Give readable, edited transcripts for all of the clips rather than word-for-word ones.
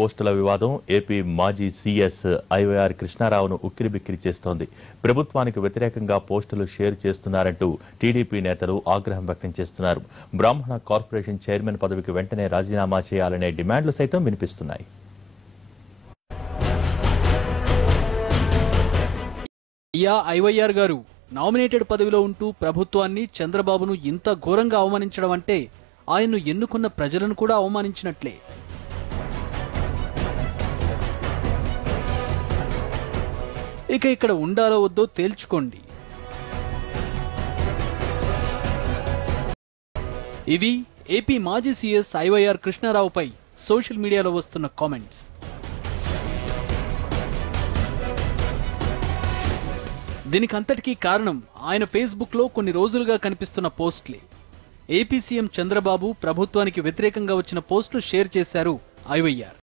పోస్టుల వివాదం ఏపీ మాజీ సీఎస్ ఐవైఆర్ కృష్ణారావును ఉక్కిరిబిక్కిరి చేస్తోంది. ప్రభుత్వానికి వ్యతిరేకంగా పోస్టులు షేర్ చేస్తున్నారంటూ టీడీపీ నేతలు ఆగ్రహం వ్యక్తం చేస్తున్నారు. బ్రాహ్మణ కార్పొరేషన్ చైర్మన్ పదవికి వెంటనే రాజీనామా చేయాలనే డిమాండ్లు సైతం వినిపిస్తున్నాయి. ఐవైఆర్ గారు నామినేటెడ్ పదవిలో ఉంటూ ప్రభుత్వాన్ని, చంద్రబాబును ఇంత ఘోరంగా అవమానించడం అంటే ఆయన్ను ఎన్నుకున్న ప్రజలను కూడా అవమానించినట్లే. ఇక ఇక్కడ ఉండాలో వద్దో తేల్చుకోండి. ఇవి ఏపీ మాజీ సీఎస్ ఐవైఆర్ కృష్ణారావుపై సోషల్ మీడియాలో వస్తున్న కామెంట్స్. దీనికంతటికీ కారణం ఆయన ఫేస్బుక్ లో కొన్ని రోజులుగా కనిపిస్తున్న పోస్టులే. ఏపీ సీఎం చంద్రబాబు ప్రభుత్వానికి వ్యతిరేకంగా వచ్చిన పోస్టులు షేర్ చేశారు ఐవైఆర్.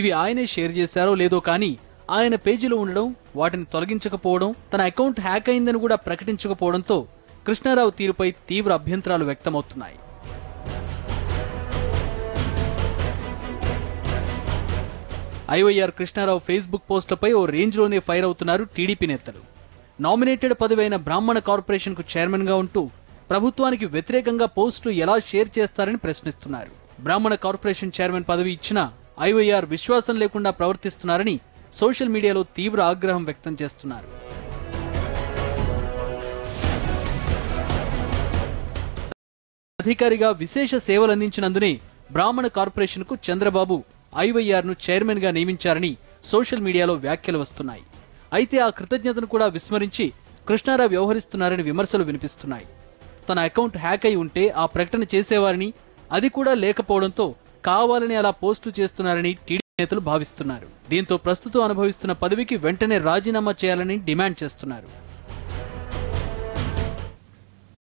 ఇవి ఆయనే షేర్ చేశారో లేదో కానీ ఆయన పేజీలో ఉండడం, వాటిని తొలగించకపోవడం, తన అకౌంట్ హ్యాక్ అయిందని కూడా ప్రకటించకపోవడంతో కృష్ణారావు తీరుపై తీవ్ర అభ్యంతరాలు వ్యక్తమవుతున్నాయి. ఐవైఆర్ కృష్ణారావు ఫేస్బుక్ పోస్టులపై ఓ రేంజ్లోనే ఫైర్ అవుతున్నారు టీడీపీ నేతలు. నామినేటెడ్ పదవైన బ్రాహ్మణ కార్పొరేషన్ కు చైర్మన్ గా ఉంటూ ప్రభుత్వానికి వ్యతిరేకంగా పోస్టులు ఎలా షేర్ చేస్తారని ప్రశ్నిస్తున్నారు. బ్రాహ్మణ కార్పొరేషన్ చైర్మన్ పదవి ఇచ్చిన ఐవైఆర్ విశ్వాసం లేకుండా ప్రవర్తిస్తున్నారని సోషల్ మీడియాలో తీవ్ర ఆగ్రహం వ్యక్తం చేస్తున్నారు. అధికారిగా విశేష సేవలందించినందునే బ్రాహ్మణ కార్పొరేషన్ కు చంద్రబాబు ఐవైఆర్ ను చైర్మన్ గా నియమించారని సోషల్ మీడియాలో వ్యాఖ్యలు వస్తున్నాయి. అయితే ఆ కృతజ్ఞతను కూడా విస్మరించి కృష్ణారావు వ్యవహరిస్తున్నారని విమర్శలు వినిపిస్తున్నాయి. తన అకౌంట్ హ్యాక్ అయి ఉంటే ఆ ప్రకటన చేసేవారని, అది కూడా లేకపోవడంతో కావాలని అలా పోస్టులు చేస్తున్నారని టీడీపీ నేతలు భావిస్తున్నారు. దీంతో ప్రస్తుతం అనుభవిస్తున్న పదవికి వెంటనే రాజీనామా చేయాలని డిమాండ్ చేస్తున్నారు.